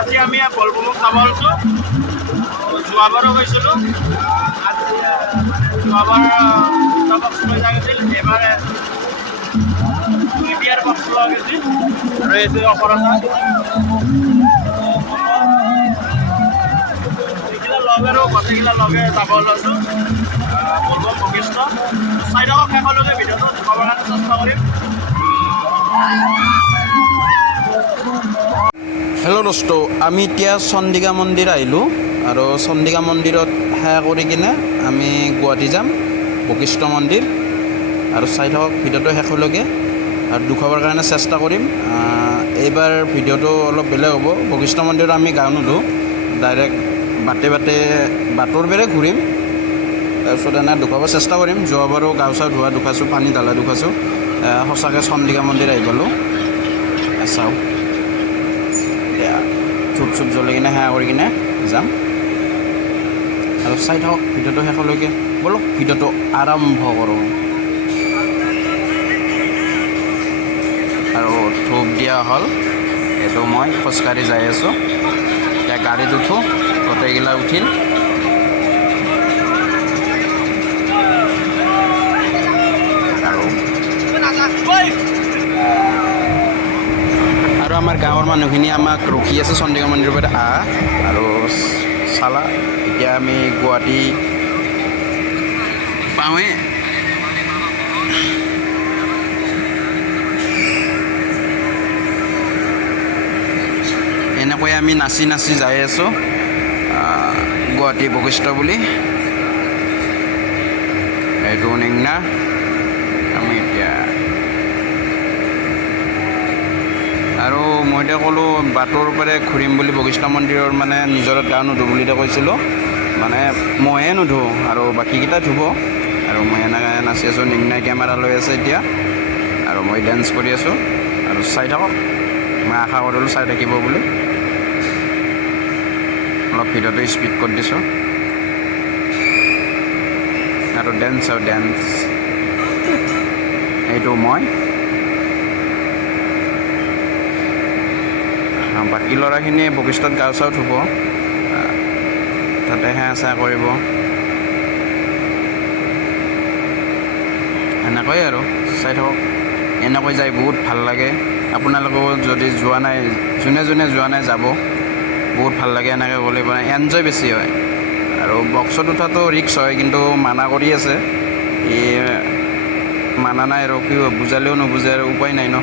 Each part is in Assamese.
আজি আমি বলবমক যাব লৈছোঁ যোৱাবাৰো গৈছিলোঁ যোৱাবাৰ দুটা বক্স লৈ যোৱা গৈছিল এইবাৰ বিয়াৰ বক্স লোৱা গৈছিল আৰু এইটো অফাৰ আছে এইগিলা লগে আৰু গোটেইগিলা লগে যাব লৈছোঁ বলবম বশিষ্ঠ চাই থাকক শেষলৈকে ভিডিঅ'টো দেখাবৰ কাৰণে চেষ্টা কৰিম হেল্ল' দোস্ত আমি এতিয়া চণ্ডিকা মন্দিৰ আহিলোঁ আৰু চণ্ডিকা মন্দিৰত সেৱা কৰি কিনে আমি গুৱাহাটী যাম বশিষ্ঠ মন্দিৰ আৰু চাই থাকক ভিডিঅ'টো শেষলৈকে আৰু দেখুৱাবৰ কাৰণে চেষ্টা কৰিম এইবাৰ ভিডিঅ'টো অলপ বেলেগ হ'ব বশিষ্ঠ মন্দিৰত আমি গা নুধোঁ ডাইৰেক্ট বাটৰ বেৰে ঘূৰিম তাৰপিছত এনে দেখুৱাব চেষ্টা কৰিম যোৱাবাৰো গাও চাও ধোৱা দেখুৱাইছোঁ পানী ঢালা দেখুৱাইছোঁ সঁচাকৈ চণ্ডিকা মন্দিৰ আহি পালোঁ চাওঁ এতিয়া ধূপ চুপ জ্বলাই কিনে সেৱা কৰি কিনে যাম আৰু চাই থাকক ভিডিঅ'টো শেষলৈকে ব'লক ভিডিঅ'টো আৰম্ভ কৰোঁ আৰু ধূপ দিয়া হ'ল এইটো মই খোজকাঢ়ি যাই আছোঁ এতিয়া গাড়ীত উঠোঁ গোটেইগিলা উঠিল আৰু আমাৰ গাঁৱৰ মানুহখিনি আমাক ৰখি আছে চণ্ডিকা মন্দিৰৰ পৰা আৰু চালা এতিয়া আমি গুৱাহাটী পাওঁৱে এনেকৈ আমি নাচি নাচি যাই আছোঁ গুৱাহাটী বশিষ্ঠ বুলি এইটো নেংনা আমি এতিয়া আৰু মই এতিয়া ক'লোঁ বাটৰ পৰা ঘূৰিম বুলি বশিষ্ঠ মন্দিৰৰ মানে নিজৰত গা নুধোঁ বুলি এতিয়া কৈছিলোঁ মানে মইহে নুধোঁ আৰু বাকীকেইটা ধুব আৰু মই এনেকৈ নাচি আছোঁ নিংনাই কেমেৰা লৈ আছে এতিয়া আৰু মই ডেন্স কৰি আছোঁ আৰু চাই থাকক মই আশা কৰিলোঁ চাই থাকিব বুলি অলপ ভিডিঅ'টো স্পীড কৰি দিছোঁ আৰু ডেন্স এইটো মই বাকী ল'ৰাখিনিয়ে বশিষ্ঠত গাও চাও ধুব তাতে সেৱা চেৱা কৰিব এনেকৈ আৰু চাই থাকক এনেকৈ যাই বহুত ভাল লাগে আপোনালোকেও যদি যোৱা নাই যোনে যোৱা নাই যাব বহুত ভাল লাগে এনেকৈ গ'লে মানে এনজয় বেছি হয় আৰু বক্সত উঠাটো ৰিক্স হয় কিন্তু মানা কৰি আছে মানা নাই আৰু কি বুজালেও নুবুজে আৰু উপায় নাই ন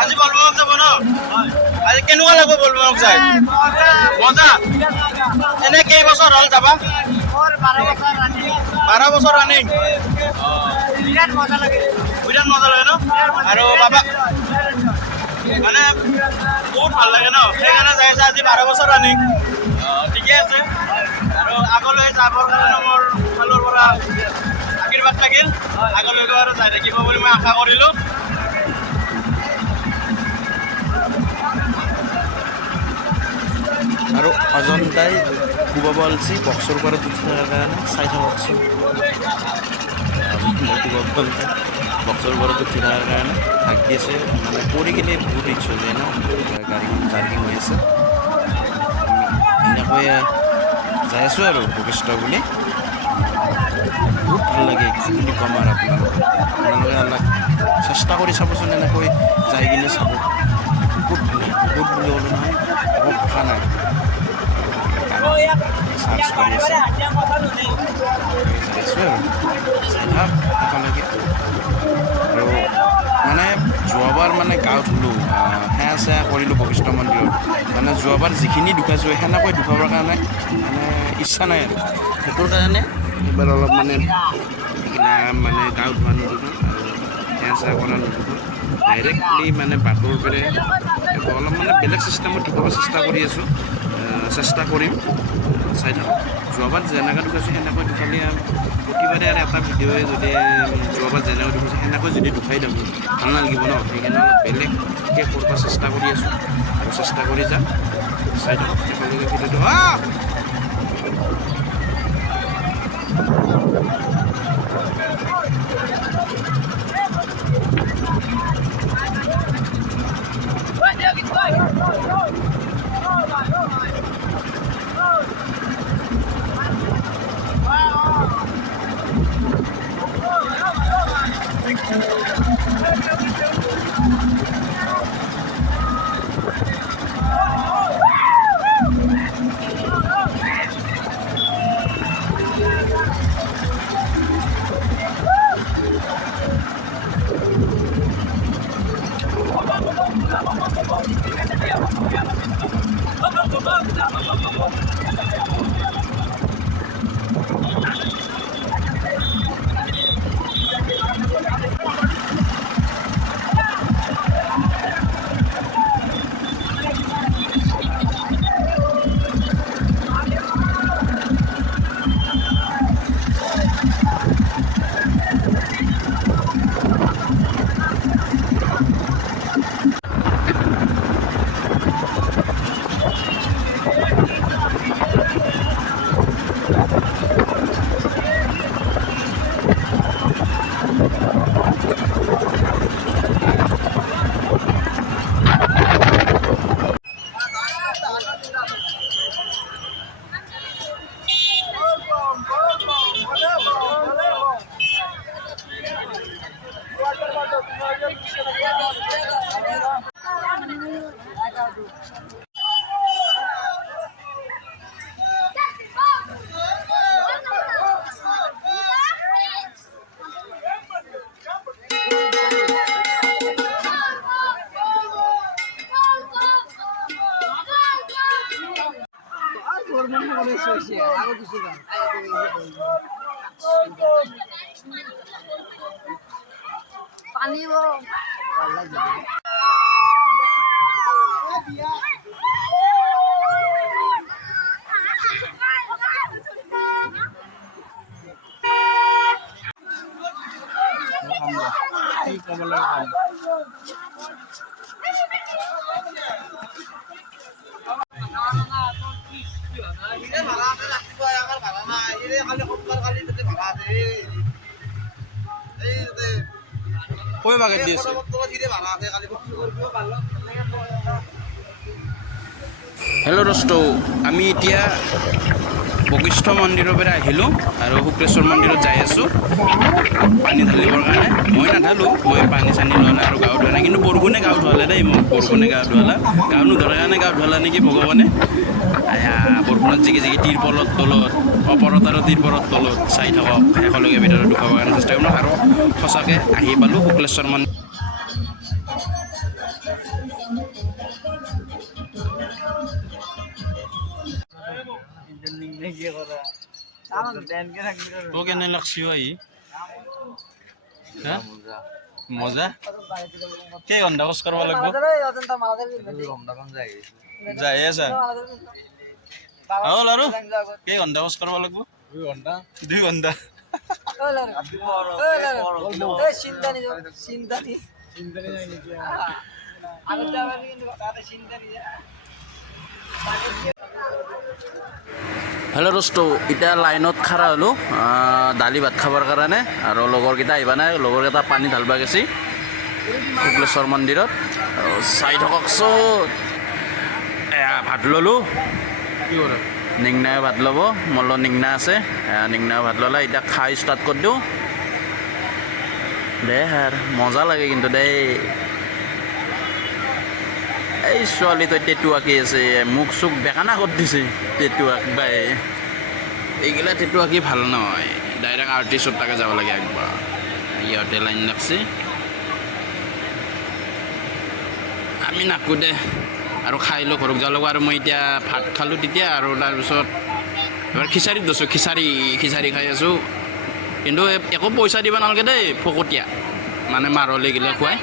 আজি বলবমক যাব ন আজি কেনেকুৱা লাগিব বলবমক যাই মজা এনে কেইবছৰ হ'ল যাবা 12 বছৰ ৰানিং বিৰাট মজা লাগে ন আৰু বাবা মানে বহুত ভাল লাগে ন সেইকাৰণে যাই আছে আজি 12 বছৰ ৰানিং ঠিকে আছে আৰু আগলৈ যাবৰ কাৰণে মোৰ ফালৰ পৰা আশীৰ্বাদ থাকিল আগলৈকে আৰু যাই থাকিব বুলি মই আশা কৰিলোঁ আৰু অজন্তাই কোবাব আলছি বক্সৰ পৰা উঠি থকাৰ কাৰণে চাই থাককচোন বক্সৰ ওপৰত উঠি থকাৰ কাৰণে হাক দি আছে মানে পৰি কিনে বহুত ৰিক্স হৈ যায় ন গাড়ীখন জাৰ্কিং হৈ আছে এনেকৈ যাই আছোঁ আৰু বশিষ্ঠ বুলি বহুত ভাল লাগে কি বুলি ক'ম আৰু আপোনালোকে অলপ চেষ্টা কৰি চাবচোন এনেকৈ যাই কিনে চাব বহুত ভাল লাগে বহুত বুলি ক'লোঁ নহয় একো ভাষা নাই চাৰ্চ কৰি আছে যাই আছোঁ আৰু চাই থাক একেলগে আৰু মানে যোৱাবাৰ মানে গাঁৱত হ'লোঁ সেৱা চেৱা কৰিলোঁ বশিষ্ঠ মন্দিৰত মানে যোৱাবাৰ যিখিনি দুখাইছোঁ সেনেকৈ দুখাবৰ কাৰণে মানে ইচ্ছা নাই আৰু সেইটোৰ কাৰণে এইবাৰ অলপ মানে মানে গাঁও ধোৱা নদীখন আৰু সেৱা চেৱা কৰা নদীখন ডাইৰেক্টলি মানে বাটৰ পৰা অলপ মানে বেলেগ চিষ্টেমত ধুকাব চেষ্টা কৰি আছোঁ চেষ্টা কৰিম চাই থাকক যোৱাবাৰ যেনেকৈ ধুকাইছোঁ সেনেকৈ ধুকালে প্ৰতিবাৰে আৰু এটা ভিডিঅ'য়ে যদি যোৱাবাৰ যেনেকৈ ধুকাইছোঁ সেনেকৈ যদি ধুকাই থাকোঁ ভাল নালাগিব ন সেইকাৰণে অলপ বেলেগকৈ কৰিব চেষ্টা কৰি আছোঁ আৰু চেষ্টা কৰি যাম চাই থাকক একেলগে ভিডিঅ'টো পানি কৈ বাগেট দি আছে হেল্ল' দোস্ত আমি এতিয়া বশিষ্ঠ মন্দিৰৰ পৰা আহিলোঁ আৰু শুক্লেশ্বৰ মন্দিৰত যাই আছোঁ পানী ঢালিবৰ কাৰণে মই নাঢালোঁ মই পানী চানী লোৱা নাই আৰু গাঁও ধোৱা নাই কিন্তু বৰষুণে গাঁও ধোৱালে দেই মোক বৰষুণে গাঁও ধোৱালা গাঁও নোধোৱাৰ কাৰণে গাঁও ধোৱালা নেকি ভগৱানে বৰষুণত জিকি জিকি তিৰপলৰ তলত ওপৰত আৰু তিৰপলৰ তলত চাই থাকক শেষলৈকে ভিতৰত দুখাবৰ কাৰণে চেষ্টা কৰিম আৰু সঁচাকৈ আহি পালোঁ শুক্লেশ্বৰ মন্দিৰ তো কেনে লাগছি আহি মজা কেই ঘণ্টা খোজ কাঢ়িব লাগিব যাই আছা হ'ল আৰু কেই ঘণ্টা খোজ কাঢ়িব লাগিব 2 ঘণ্টা হেল্ল' দোস্ত এতিয়া লাইনত খাৰা হ'লোঁ দালি ভাত খাবৰ কাৰণে আৰু লগৰকেইটা আহিবা নাই লগৰকেইটা পানী ঢালিব গৈছে শুক্লেশ্বৰ মন্দিৰত চাই থাককচোন ভাত ল'লোঁ কি কৰে নিংনাই ভাত ল'ব মল্ল নিংনা আছে নিংনাই ভাত ল'লা এতিয়া খাই ষ্টাৰ্ট কৰি দিওঁ দে আৰু মজা লাগে কিন্তু দেই এই ছোৱালীটো টেটু আঁকি আছে মুখ চুখ বেকানা কৰি দিছে টেটু আঁকিবা এইগিলা টেটু আঁকি ভাল নহয় ডাইৰেক্ট আৰ্টিষ্টত তাকে যাব লাগে একবাৰ ইহঁতে লাইন লাগছে আমি নাকো দে আৰু খাই লওঁ ঘৰত যাব লাগিব আৰু মই এতিয়া ভাত খালোঁ তেতিয়া আৰু তাৰপিছত এবাৰ খিচাৰীত গৈছোঁ খিচাৰী খাই আছোঁ কিন্তু একো পইচা দিব নালাগে দেই ফকতীয়া মানে মাৰলে গিলা খুৱাই